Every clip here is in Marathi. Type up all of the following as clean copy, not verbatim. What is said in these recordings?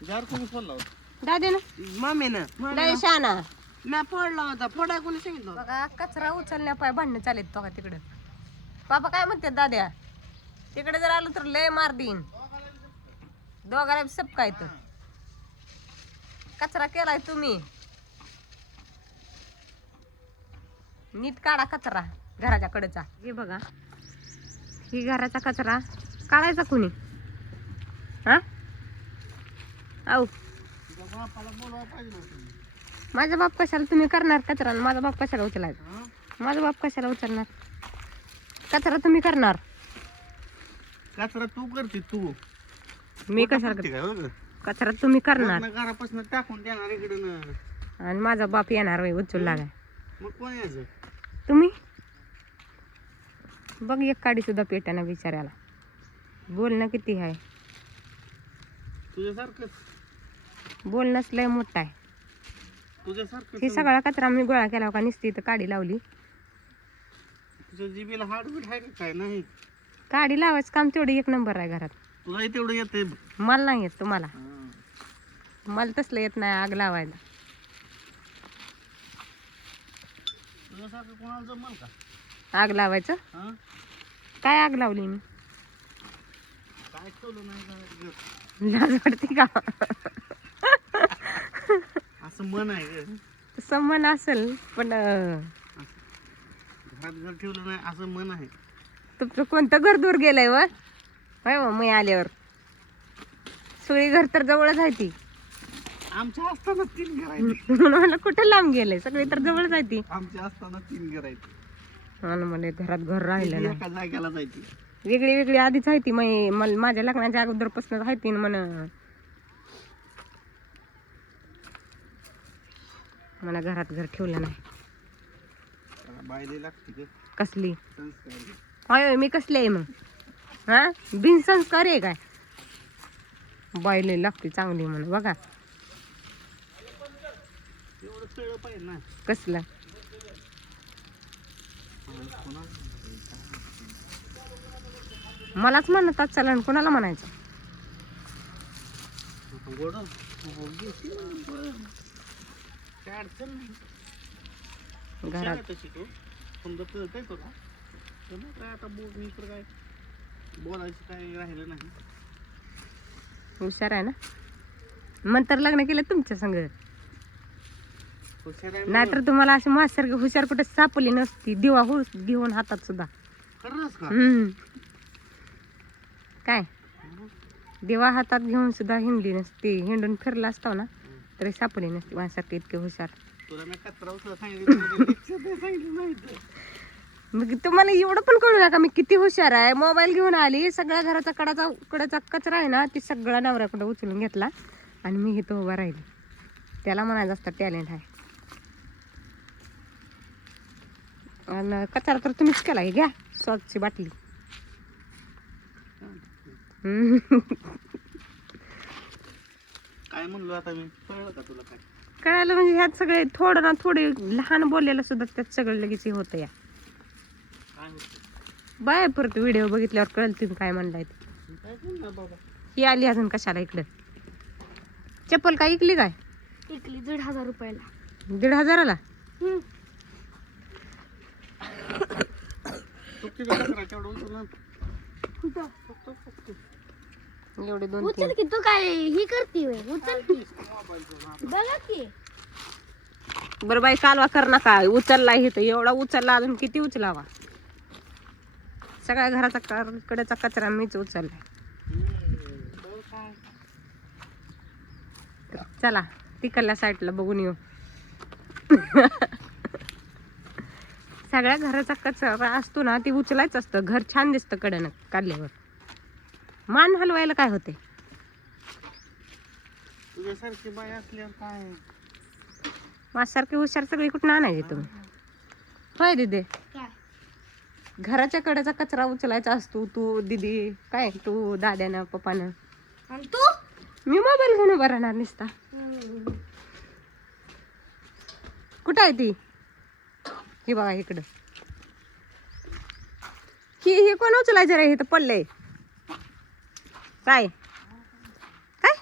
जार कोणी फोडला होता? दादे ना मम्मीनं लय शाना मी फोडला होता. फोडा कोणी सांगितलं होतं? बघा कचरा उचलण्या पाय भांडणं चालेत बघा तिकडं. बाबा काय म्हणते दाद्या, तिकडे जर आलो तर लय मार देईन. दोघाला सब काय तर कचरा केलाय तुम्ही, नीट काढा कचरा घराच्या कडेचा. हे बघा, ही घराचा कचरा काढायचा कुणी? हा आऊ बापाला बोलवा पाहिजे होतं. माझा बाप कशाला तुम्ही करणार कचरा? माझा बाप कशाला उचलायचा? हं? माझा बाप कशाला उचलणार कचरा? तुम्ही करणार, कचरा तू करते तू. मी कशाला करते करते? काय बघ. कचरा तुम्ही करणार घरापासून टाकून देणार इकडं. आणि माझा बाप येणार वय उचलू लागाय. मग कोण यायचं? तुम्ही बघ, एक काडी सुद्धा पेटाना बिचाऱ्याला. बोलणं किती आहे, तुझ्यासारखंच बोलणंच लय मोठं आहे. तुझ्यासारखं हे सगळा कचरा मी गोळा केला का नुसती इथं काडी लावली. तुझ्या जिबीला हाडबीट आहे का काय? नाही. काडी लावायचं काम तेवढं एक नंबर आहे घरात. तुला तेवढं येते. मला नाही येत, तुम्हाला मला तसलं येत नाही आग लावायला. तुझ्यासारखं कोणाला जमल का आग लावायचं? हा? काय आग लावली मी? काय ठेवलं नाही का? लाज वाटते का? असं मन आहे ग. तसं मन असेल पण घरात घर ठेवलं नाही असं मन आहे. तुमचं कोणतं घर दूर गेलंय व? होय व, मी आल्यावर सगळी घर तर जवळच आहे ती. आमच्या असताना 3 घर आहेत. म्हणून कुठं लांब गेलंय, सगळी तर जवळच आहे ती. आमच्या असताना 3 घर आहेत. आणि म्हणजे घरात घर राहिलं नाही. एका जाग्याला जायची. वेगळी वेगळी आधीच आहे ती. माझ्या लग्नाच्या अगोदरपासून आहे ती म्हण. मला घरात घर ठेवलं नाही. बायले लागते ग कसली संस्कार. होय मी कसली आहे मग? हा, बिनसंस्कार आहे काय? बायले लागते चांगली म्हणून. बघा एवढं कळलं पाहिजे ना. कसलं मलाच म्हणतात चला, आणि कोणाला म्हणायचं? गोड काय अडचण नाही. घरात तशी तू समजा कळतंय तुला तर मग काय आता मी तर काय बोलायचं काय राहिलं नाही. हुशार आहे ना. नंतर लग्न केलं तुमच्या संग, हुशार आहे नाहीतर तुम्हाला अशी माझ्यासारखी हुशार कुठे सापली नसती. दिवा हो घेऊन हातात सुद्धा. खरंच का? काय दिवा हातात घेऊन सुद्धा हिंडली नसती. हिंडून फिरला असतो ना तरी सापली नसती माझ्यासारखी इतके हुशार. तुला मी कचरा उचला सांगितलं नाही तर. मग तुम्हाला एवढं पण कळू नका मी किती हुशार आहे. मोबाईल घेऊन आली, सगळ्या घराचा कडाचा कचरा आहे ना ती सगळा नवऱ्याकडे उचलून घेतला आणि मी इथं उभा राहिली. त्याला म्हणायचं असतं टॅलेंट आहे. आणि कचरा तर तुम्हीच केला. हे घ्या सॉसची बाटली. काय म्हणलो आता मी? कळलं का तुला काय? कळायला म्हणजे ह्यात सगळे थोडं ना थोडे लहान बोललेलं सुद्धा त्यात सगळं लगेच हे होतं. या काय होतं? बाय परत व्हिडिओ बघितल्यावर कळलं तुम्ही काय म्हणलाय ते. काय म्हणणार बाबा? ही आली अजून कशाला इकडं? चप्पल काय इकली काय? इकली 1,500 रुपयाला. 1,500ला? तू किती कचरा तेवढं उचलला? कुठं? फक्त एवढे 2-3 उचल की तू काय ही करती व्हय? उचल की बघा की. बरं बाई कालवा कर नका. उचलला इथं एवढा उचलला, अजून किती उचलावा? सगळ्या घराचा कडेचा कचरा मीच उचललाय. चला तिकडल्या साईडला बघून येऊ. सगळ्या घराचा कचरा असतो ना ती उचलायचं असतं. घर छान दिसतं कडेनं काढल्यावर. मान हलवायला काय होते? तुझ्यासारखी बाई असल्यावर काय? माझ्यासारखी हुशार सगळी कुठून आणायची तुम्ही? होय दिदी, काय? घराच्या कडेचा कचरा उचलायचा असतो. तू दिदी काय, तू दाद्यानं पप्पानं. आणि तू? मी मोबाईल घेऊन उभा राहणार निसता. कुठं आहे ती? ही बघा इकडं. ही कोण उचलायचं रे? इथं पडलंय काय? काय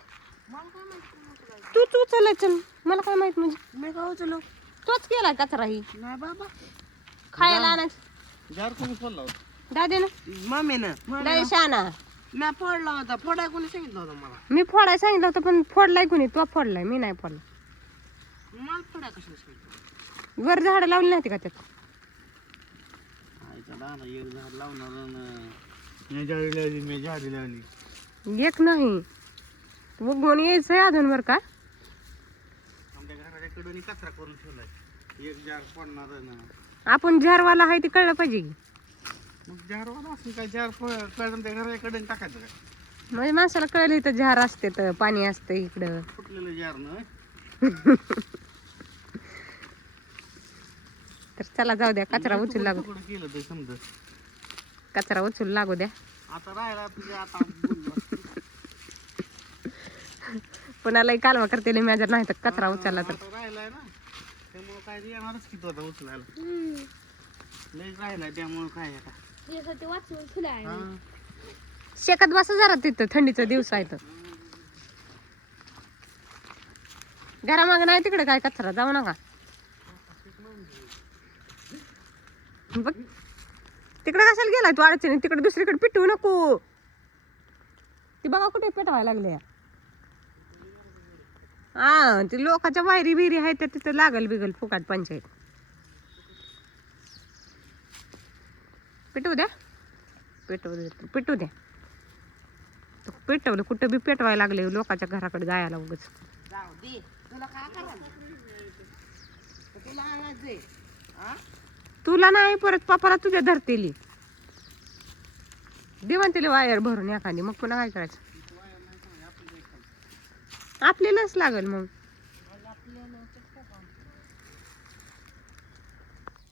तूच उचलायचं मला काय माहित म्हणजे मी का उचलू तोच केला कचरा ही नाही बाबा खायला आणायचं जार कोणी फोडला होता दादे ना मम्मीनं दाई शाना मी फोडला होता फोडाय कोणी सांगितलं होतं मला मी फोडाय सांगितलं होतं पण फोडलाय कोणी तो फोडलाय मी नाही फोडला मला फोडाय कशाला सांगितलं वर झाडं लावली नाही का त्यात आईचा दाना एक झाड लावणार मी झाडी लावली मी झाडी लावली एक नाही बघून यायचंय अजून बर का आमच्या घराच्या कडून कचरा करून ठेवलाय एक जार पडणार ना आपण झारवाला आहे ते कळलं पाहिजे की मग जारवाला असेल काय जार कळून त्या घराच्या कडून टाकायचं काय म्हणजे माणसाला कळलं इथं झार असते तर पाणी असतं इकडं फुटलेलं जार न तर चला जाऊ द्या कचरा उचलू लागू तुकडं केलं ते समजा कचरा उचलू लागू द्या आता राहिला तुझे आता बोललो पुन्हा कालवा करते मेजर नाही तर कचरा उचलला तर आता राहिलाय ना त्यामुळे काय येणारच की तू आता उचलायला लईच राहिलाय त्यामुळे काय आता त्यासाठी वाचवून फुलं आहे हा. शेकत बसा जरा तिथं थंडीचा दिवस आहे तर घरामाग नाही तिकडे काय कचरा जाऊ नका बघ तिकडे कशाला गेलाय तू अडचणी तिकडे दुसरीकडे पिटवू नको ती बघा कुठे पेटवायला लागले हा ते लोकांच्या वायरी बिरी आहेत त्या तिथं लागल बिगल फुकाट पंचायत पेटवू द्या पेटवू द्या पेटवलं कुठं बी पेटवायला लागले लोकांच्या घराकडे जायला उगाच जाऊ दे तुला काय करायचं तुला आणायचंय तुला नाही परत पप्पाला तुझ्या धरतेली दे म्हणतेली वायर भरून एखादी मग पुन्हा काय करायचं आपल्यालाच लागल मग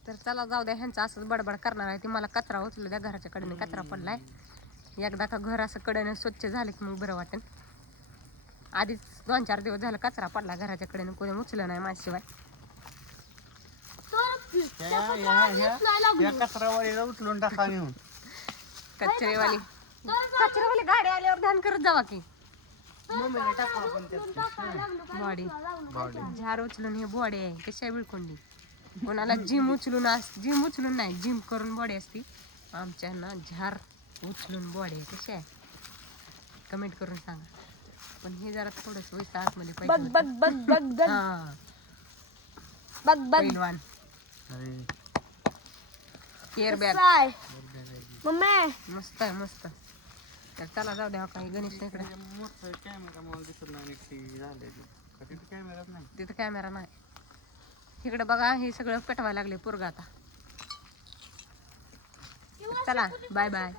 तर चला जाऊ द्या ह्यांचं असंच बडबड करणार आहे ती मला कचरा उचलू द्या घराच्या कडेने कचरा पडलाय एकदा का घर असं कडेने स्वच्छ झालं की मग बरं वाटेल आधीच 2-4 दिवस झालं कचरा पडला घराच्या कडेने कोणी उचलं नाही माझ्याशिवाय या कचरावाळीला उचलून टाका नेऊन कचरेवाली गाडी आल्यावर ध्यान करत जावा की मम्मीला टाकावं आपण त्यात बॉडी झाड उचलून हे बॉडी आहे कशा बिळकोंडी कोणाला जिम उचलून नाही जिम करून बॉडी असती आमच्या ना झार उचलून बॉडी आहे कशी आहे कमेंट करून सांगा पण हे जरा थोडस वैसा आतमध्ये पाहिजे हा पैलवान एअर बॅग मम्मी मस्त आहे मस्त तर चला जाऊ द्या काही गणेश इकडे मस्त कॅमेरा मला दिसत नाही नीट झाले तिथे कॅमेराच नाही तिथं कॅमेरा नाही इकडे बघा हे सगळं पेटवायला लागले पोरगा आता चला बाय बाय